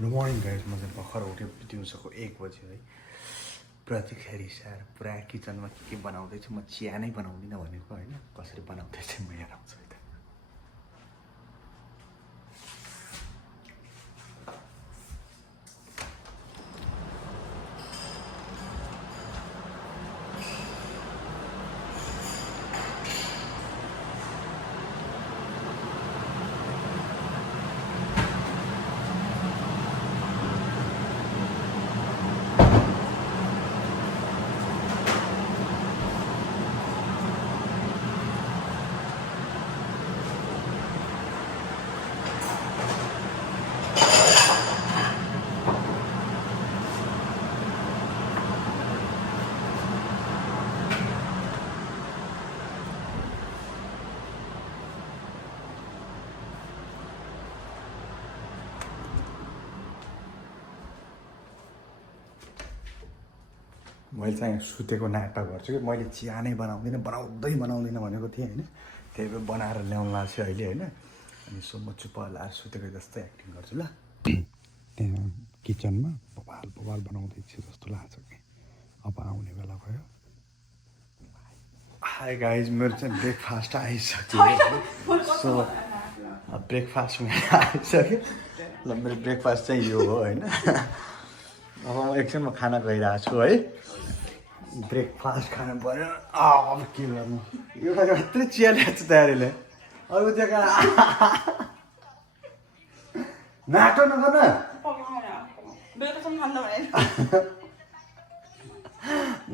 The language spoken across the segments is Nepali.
गुड मर्निङ गाइज म चाहिँ भर्खर उठ्यो दिउँसोको 1 बजी है प्रतिखेरि स्याहार पुरा किचनमा के बनाउँदैछु म चिया नै बनाउँदिनँ भनेको होइन कसरी बनाउँदैछ म हेर आउँछु है त मैले चाहिँ सुतेको नाटक गर्छु कि मैले चिया नै बनाउँदिनँ बनाउँदिनँ भनेको थिएँ होइन त्यही भएर बनाएर ल्याउनु लाग्छ अहिले होइन अनि सो म चुप्प लाएर सुतेको जस्तै एक्टिङ गर्छु ल त्यहाँ किचनमा बबाल बनाउँदैछु जस्तो लाग्छ कि अब आउने बेला भयो हाई गाइज मेरो चाहिँ ब्रेकफास्ट आइसक्यो सो ब्रेकफास्ट मेरो आइसक्यो ल मेरो ब्रेकफास्ट चाहिँ यो हो होइन अब म एकछिनमा खाना गइरहेको छु है ब्रेकफास्ट खानु पऱ्यो अब के गर्नु यो मात्रै चिया ल्याएको छु तयारीले अरू जग्गा नाटो नगर्न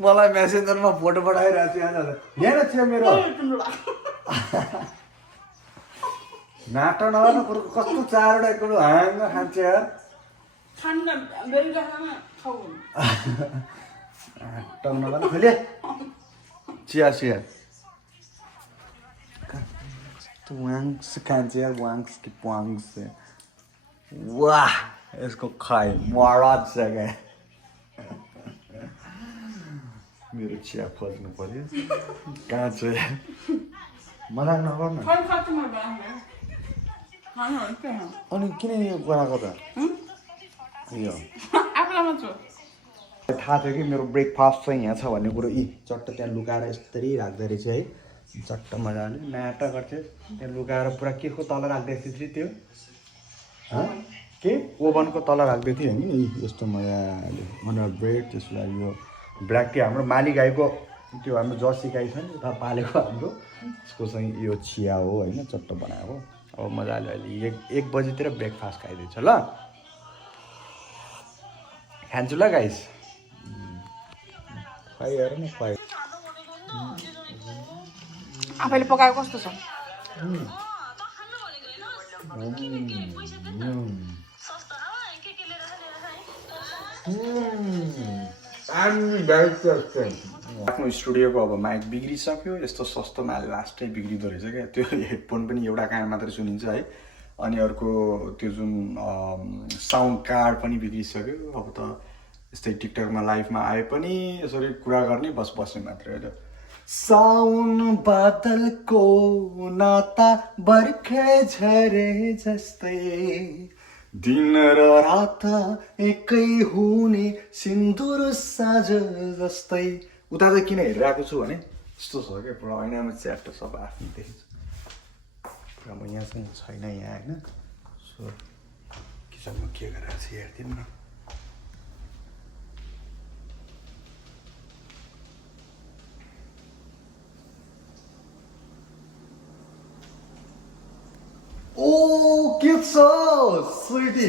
मलाई मेसेन्जरमा फोटो पठाइरहेको छु यहाँ चिया मेरो नाटो नगर्न कस्तो चारवटा कुरो हाँग खान्छ यार टङ नगर्न खोले चिया चिया वाङ्स खान्छ यार वाङ्स कि प्वाङ्स वाह यसको खाइ मरद छ क्या मेरो चिया खोज्नु पर्यो कहाँ छ मजाक नगर्नु अनि किन यो बनाएको त यो थाहा थियो कि मेरो ब्रेकफास्ट चाहिँ यहाँ छ भन्ने कुरो चट्ट त्यहाँ लुकाएर यस्तरी राख्दो रहेछ है चट्ट मजाले नाटक गर्थ्यो त्यहाँ लुकाएर पुरा के को तल राख्दै थियो त्यो के ओभनको तल राख्दै थियो नि यस्तो मजाले अन्डर ब्रेड त्यसलाई यो ब्ल्याक टी हाम्रो माली गाईको त्यो हाम्रो जर्सी गाई छ नि उता पालेको हाम्रो त्यसको चाहिँ यो चिया हो होइन चट्ट बनाएको अब मजाले अहिले 1 बजीतिर ब्रेकफास्ट खाइदिन्छ ल खान्छु ल गाइस खुवाइ हेर न खुवाइ आफैले पकाएको कस्तो छ आफ्नो स्टुडियोको अब माइक बिग्रिसक्यो यस्तो सस्तोमा लास्टै बिग्रिँदो रहेछ क्या त्यो हेडफोन पनि एउटा कान मात्रै सुनिन्छ है अनि अर्को त्यो जुन साउन्ड कार्ड पनि बिग्रिसक्यो अब त यस्तै टिकटकमा लाइभमा आए पनि यसरी कुरा गर्ने बस्ने मात्रै हो साउन बादलको नाता बर्खे झरे जस्तै दिन र रात एकै हुने सिन्दुर साँझ जस्तै उता चाहिँ किन हेरिरहेको छु भने यस्तो छ क्या पुरा ऐनामा च्याप्ट सब आफ्नो देखिन्छ पुरा म यहाँ चाहिँ छैन यहाँ होइन सो किचनमा के गरेर चाहिँ हेरिदिउँ न ओ के छ स्विटी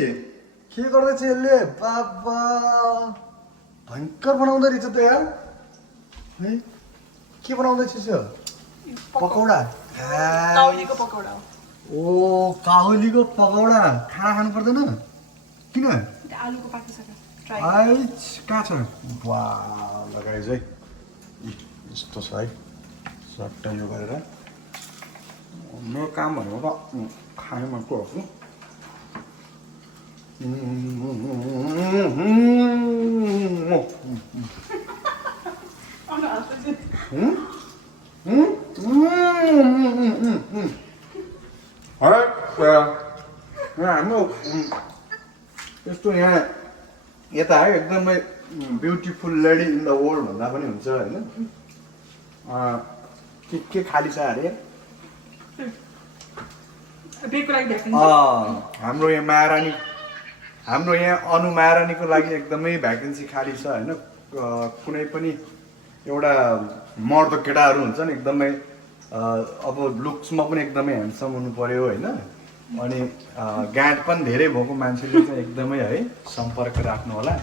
के गर्दैछ यसले बाबा भयङ्कर बनाउँदो रहेछ त यार है के बनाउँदैछ यो पकौडा काउलीको पकौडा ओ काउलीको पकौडा खाना खानु पर्दैन किन आलुको पाकिसक्यो कहाँ छ वाह लगाएछ है यस्तो छ है सट्ट यो गरेर मेरो काम भनेको त खाने मन कुरो हाम्रो यस्तो यहाँ यता है एकदमै beautiful lady in the world भन्दा पनि हुन्छ होइन के खाली छ अरे हाम्रो यहाँ महारानी हाम्रो यहाँ अनु महारानीको लागि एकदमै भ्याकेन्सी खाली छ होइन कुनै पनि एउटा मर्द केटाहरू हुन्छ नि एकदमै अब लुक्समा पनि एकदमै ह्यान्डसम हुनु पर्यो होइन अनि गाँठ पनि धेरै भएको मान्छेले चाहिँ एकदमै है सम्पर्क राख्नु होला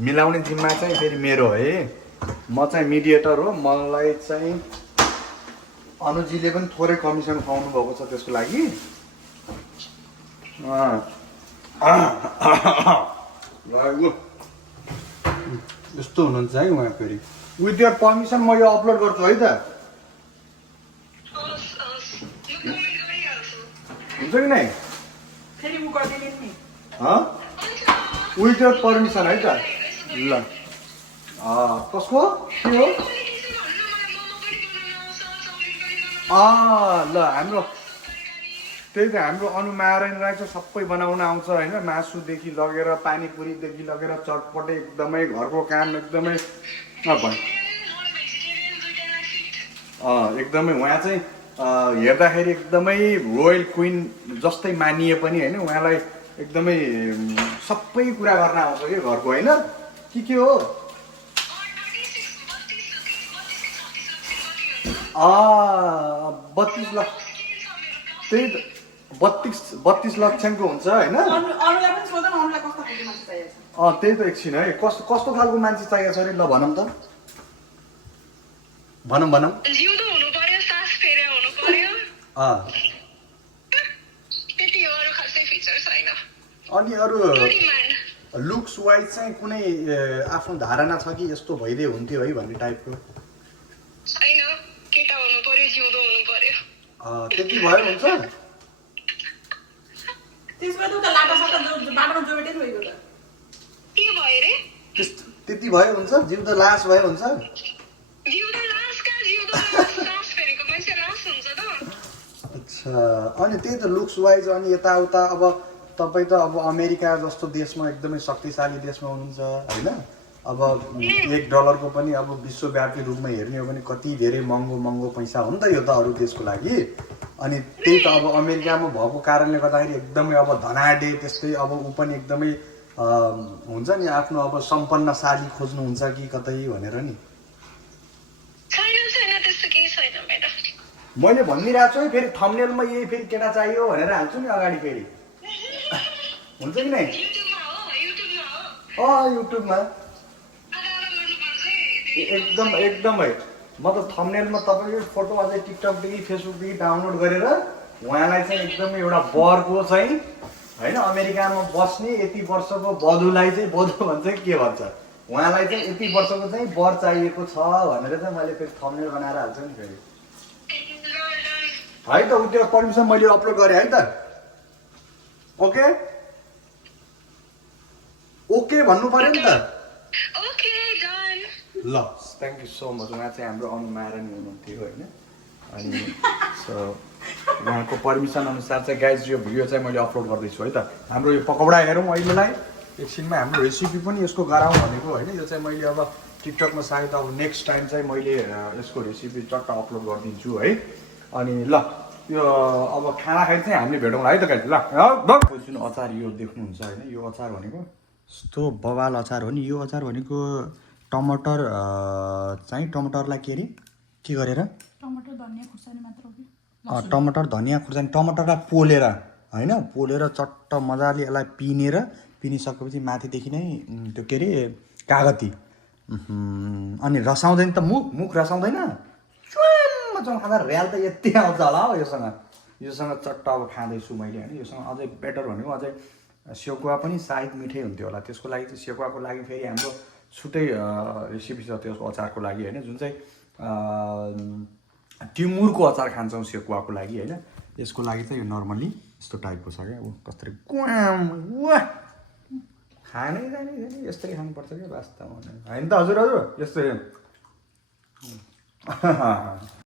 मिलाउने जिम्मा चाहिँ फेरि मेरो है म चाहिँ मिडिएटर हो मलाई चाहिँ अनुजीले पनि थोरै कमिसन खुवाउनु भएको छ त्यसको लागि यस्तो हुनुहुन्छ है उहाँ फेरि विथ यर पर्मिसन म यो अपलोड गर्छु है त हुन्छ कि नै विथ यर पर्मिसन है त ल कसको के हो ल हाम्रो त्यही त हाम्रो अनु महारानीलाई चाहिँ सबै बनाउन आउँछ होइन मासुदेखि लगेर पानीपुरीदेखि लगेर चटपटे एकदमै घरको काम एकदमै एकदमै उहाँ चाहिँ हेर्दाखेरि एकदमै रोयल क्विन जस्तै मानिए पनि होइन उहाँलाई एकदमै सबै कुरा गर्न आउँछ कि घरको होइन के हो 32 लाख त्यही त 32 लक्षको हुन्छ होइन त्यही त एकछिन है कस्तो खालको मान्छे चाहिएको छ अरे ल भनौँ त भनौँ अनि अरू लुक्स वाइज चाहिँ कुनै आफ्नो धारणा छ कि यस्तो भइदिए हुन्थ्यो है भन्ने टाइपको त्यति भयो हुन्छ त्यति भयो हुन्छ जिउ त लास भयो हुन्छ अच्छा अनि त्यही त लुक्स वाइज अनि यताउता अब तपाईँ त अब अमेरिका जस्तो देशमा एकदमै शक्तिशाली देशमा हुनुहुन्छ होइन अब $1 पनि अब विश्वव्यापी रूपमा हेर्ने हो भने कति धेरै महँगो पैसा हो नि त यो त अरू देशको लागि अनि त्यही त अब अमेरिकामा भएको कारणले गर्दाखेरि एकदमै अब धनाडे त्यस्तै अब ऊ पनि एकदमै हुन्छ नि आफ्नो अब सम्पन्नशाली खोज्नुहुन्छ कि कतै भनेर नि मैले भनिदिइरहेको छु है फेरि थम्बनेलमा यही फेरि केटा चाहियो भनेर हाल्छु नि अगाडि फेरि हुन्छ कि नै युट्युबमा एकदमै म त थम्बनेलमा तपाईँको फोटो अझै टिकटकदेखि फेसबुकदेखि डाउनलोड गरेर उहाँलाई चाहिँ एकदमै एउटा बरको चाहिँ होइन अमेरिकामा बस्ने यति वर्षको वधुलाई चाहिँ वधु भन्छ के भन्छ उहाँलाई चाहिँ यति वर्षको चाहिँ वर चाहिएको छ भनेर चाहिँ मैले फेरि थम्बनेल बनाएर हाल्छु नि फेरि है त त्यो पर्मिसन मैले अपलोड गरेँ है त ओके भन्नु पर्यो नि त ल थ्याङ्क यू सो मच उहाँ चाहिँ हाम्रो अनु महारानी हुनुहुन्थ्यो होइन अनि सो उहाँको पर्मिसन अनुसार चाहिँ गाइज यो भिडियो चाहिँ मैले अपलोड गर्दैछु है त हाम्रो यो पकौडा हेरौँ अहिलेलाई एकछिनमा हाम्रो रेसिपी पनि यसको गराउँ भनेको होइन यो चाहिँ मैले अब टिकटकमा सायद अब नेक्स्ट टाइम चाहिँ मैले यसको रेसिपी चट्ट अपलोड गरिदिन्छु है अनि ल यो अब खाना खाइ चाहिँ हामीले भेटौँला है त गाइज ल जुन अचार यो देख्नुहुन्छ होइन यो अचार भनेको यस्तो बवाल अचार हो नि यो अचार भनेको टमाटर चाहिँ टमाटरलाई के अरे के गरेर टमाटर धनियाँ खुर्सानी टमाटरलाई पोलेर होइन पोलेर चट्ट मजाले यसलाई पिनिसकेपछि माथिदेखि नै त्यो के अरे कागती अनि रसाउँदैन त मुख रसाउँदैन खाँदा र्याल त यति आउँछ होला हो योसँग चट्ट अब खाँदैछु मैले होइन योसँग अझै बेटर भनेको अझै सेकुवा पनि सायद मिठै हुन्थ्यो होला त्यसको लागि चाहिँ सेकुवाको लागि फेरि हाम्रो छुट्टै रेसिपी छ त्यसको अचारको लागि होइन जुन चाहिँ टिमुरको अचार खान्छौँ सेकुवाको लागि होइन यसको लागि चाहिँ यो नर्मल्ली यस्तो टाइपको छ क्या अब कसरी खानै जाने यस्तै खानुपर्छ क्या वास्तवमा होइन त हजुर यस्तै